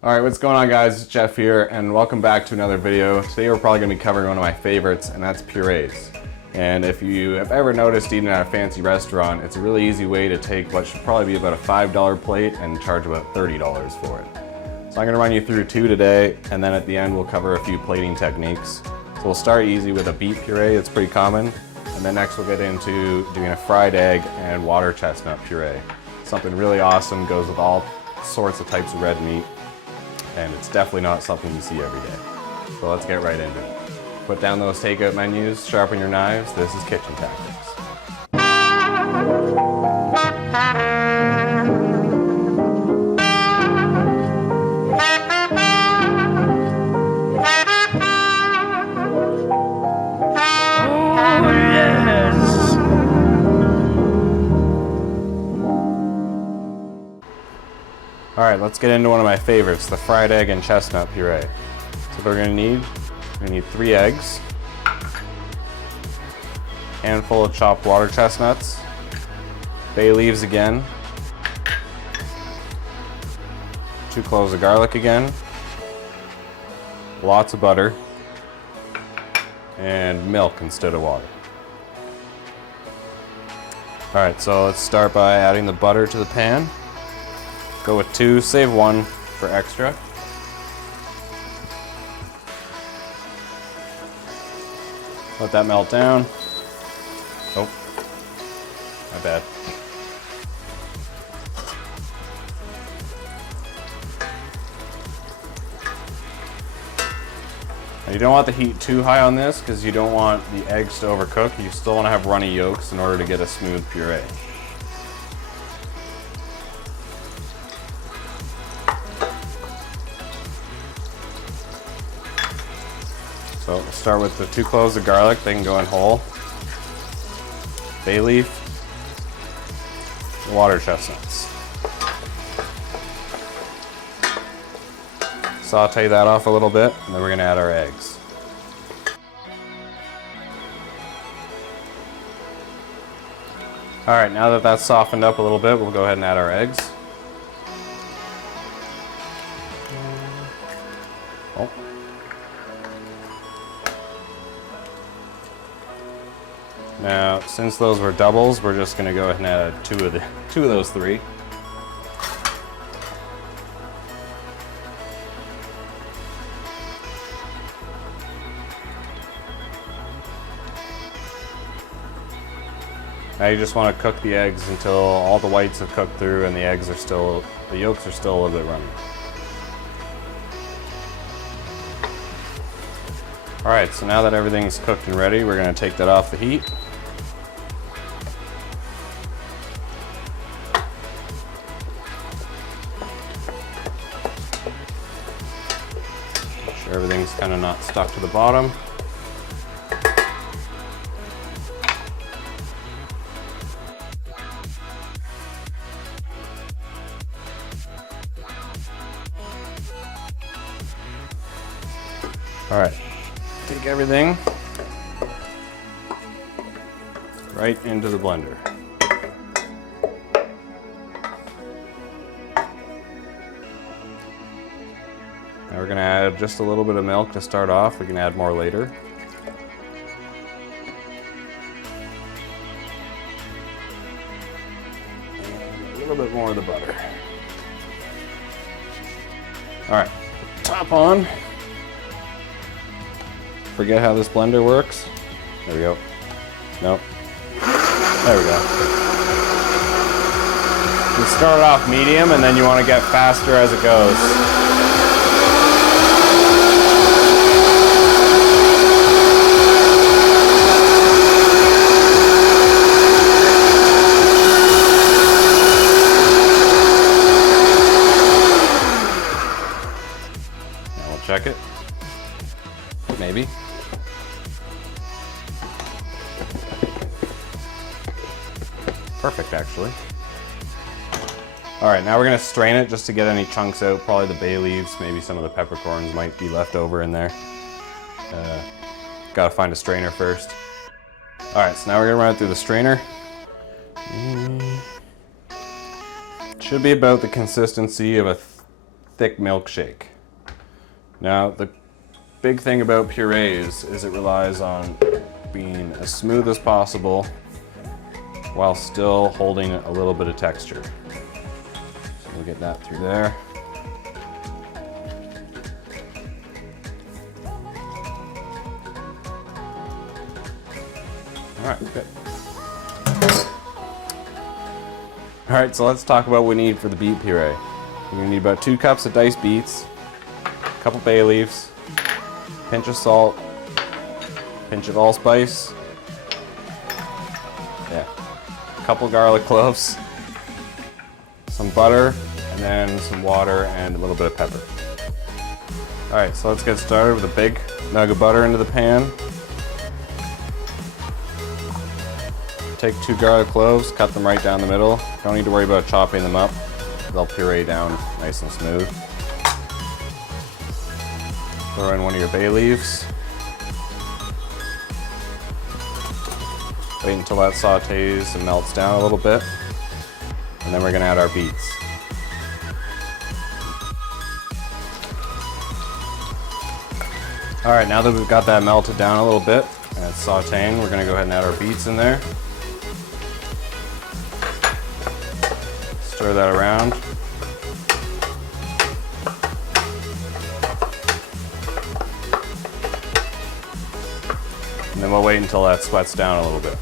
Alright, what's going on guys? It's Jeff here and welcome back to another video. Today we're probably going to be covering one of my favorites, and that's purees. And if you have ever noticed eating at a fancy restaurant, it's a really easy way to take what should probably be about a $5 plate and charge about $30 for it. So I'm going to run you through two today, and then at the end we'll cover a few plating techniques. So we'll start easy with a beet puree, it's pretty common. And then next we'll get into doing a fried egg and water chestnut puree. Something really awesome, goes with all sorts of types of red meat. And it's definitely not something you see every day. So let's get right into it. Put down those takeout menus, sharpen your knives. This is Kitchen Tactics. Alright, let's get into one of my favorites, the fried egg and chestnut puree. So what we're going to need 3 eggs, handful of chopped water chestnuts, bay leaves again, 2 cloves of garlic again, lots of butter, and milk instead of water. Alright, so let's start by adding the butter to the pan. Go with 2, save 1 for extra. Let that melt down. Oh, my bad. Now you don't want the heat too high on this because you don't want the eggs to overcook. You still want to have runny yolks in order to get a smooth puree. So we'll start with the 2 cloves of garlic, they can go in whole, bay leaf, water chestnuts. Saute that off a little bit, and then we're going to add our eggs. Alright, now that that's softened up a little bit, we'll go ahead and add our eggs. Oh. Now, since those were doubles, we're just going to go ahead and add two of those 3. Now you just want to cook the eggs until all the whites have cooked through and the yolks are still a little bit runny. Alright, so now that everything's cooked and ready, we're going to take that off the heat. Make sure everything's kind of not stuck to the bottom. Alright, take everything right into the blender. Now we're going to add just a little bit of milk to start off. We can add more later. And a little bit more of the butter. Alright, top on. Forget how this blender works. There we go. Nope. There we go. You start off medium and then you want to get faster as it goes. Now we'll check it. Maybe. Perfect, actually. Alright, now we're going to strain it just to get any chunks out. Probably the bay leaves, maybe some of the peppercorns might be left over in there. Gotta find a strainer first. Alright, so now we're going to run it through the strainer. Should be about the consistency of a thick milkshake. Now, the big thing about purees is it relies on being as smooth as possible while still holding a little bit of texture. So we'll get that through there. All right, good. All right, so let's talk about what we need for the beet puree. We're gonna need about 2 cups of diced beets, a couple bay leaves, pinch of salt, pinch of allspice, a couple garlic cloves, some butter, and then some water and a little bit of pepper. All right, so let's get started with a big nug of butter into the pan. Take 2 garlic cloves, cut them right down the middle. Don't need to worry about chopping them up. They'll puree down nice and smooth. Throw in one of your bay leaves. Wait until that sautés and melts down a little bit. And then we're gonna add our beets. All right, now that we've got that melted down a little bit and it's sauteing, we're gonna go ahead and add our beets in there. Stir that around. And then we'll wait until that sweats down a little bit.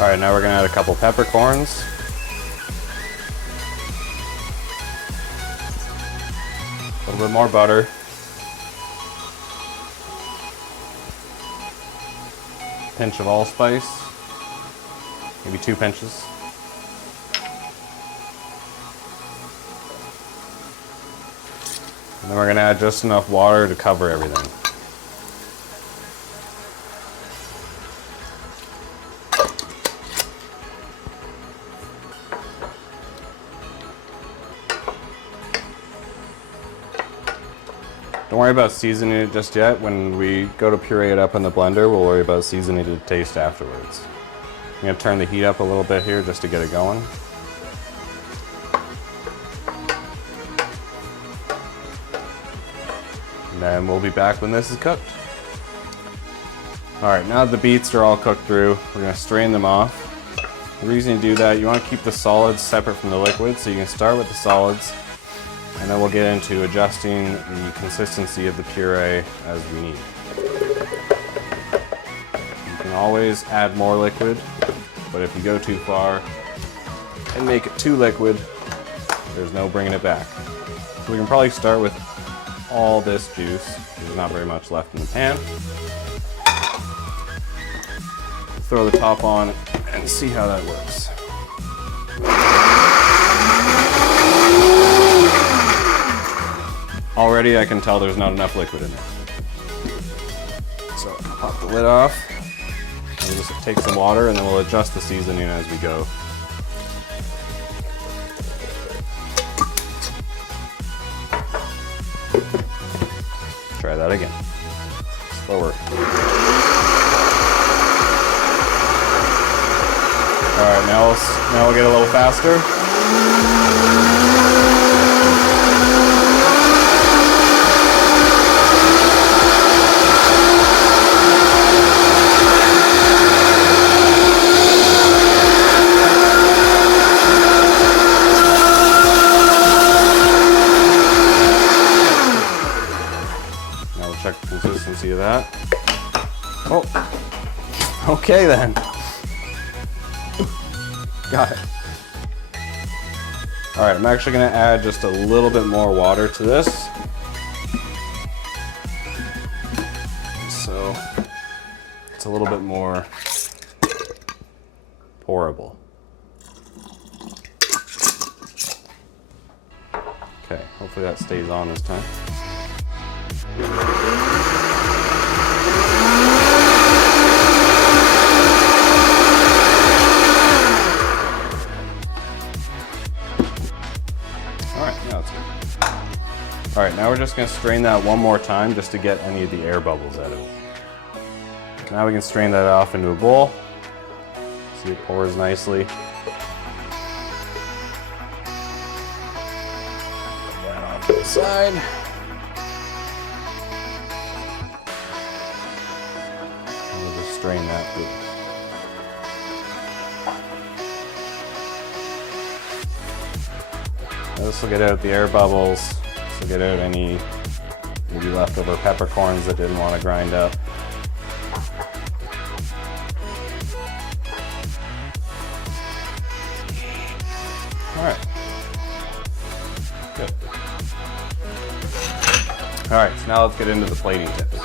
All right, now we're gonna add a couple peppercorns. A little bit more butter. Pinch of allspice. Maybe 2 pinches. And then we're gonna add just enough water to cover everything. Don't worry about seasoning it just yet. When we go to puree it up in the blender, we'll worry about seasoning it to taste afterwards. I'm gonna turn the heat up a little bit here just to get it going. And then we'll be back when this is cooked. All right, now that the beets are all cooked through, we're gonna strain them off. The reason you do that, you wanna keep the solids separate from the liquid, so you can start with the solids, and then we'll get into adjusting the consistency of the puree as we need. You can always add more liquid, but if you go too far and make it too liquid, there's no bringing it back. So we can probably start with all this juice. There's not very much left in the pan. Throw the top on and see how that works. Already I can tell there's not enough liquid in there. So I'll pop the lid off. We'll just take some water and then we'll adjust the seasoning as we go. Try that again. Slower. All right, now we'll get a little faster. Check the consistency of that. Oh, okay then. Got it. All right, I'm actually gonna add just a little bit more water to this. So it's a little bit more pourable. Okay, hopefully that stays on this time. All right, now we're just going to strain that one more time just to get any of the air bubbles out of it. Now we can strain that off into a bowl. See, it pours nicely. Get that off to the side. And we'll just strain that through. This will get out the air bubbles. This will get out any maybe leftover peppercorns that didn't want to grind up. All right. Good. All right, so now let's get into the plating tips.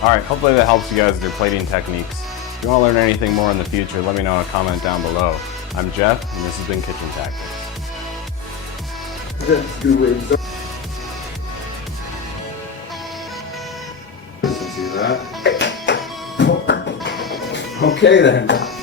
Alright, hopefully that helps you guys with your plating techniques. If you want to learn anything more in the future, let me know in a comment down below. I'm Jeff, and this has been Kitchen Tactics. Let's do it. See that? Okay then.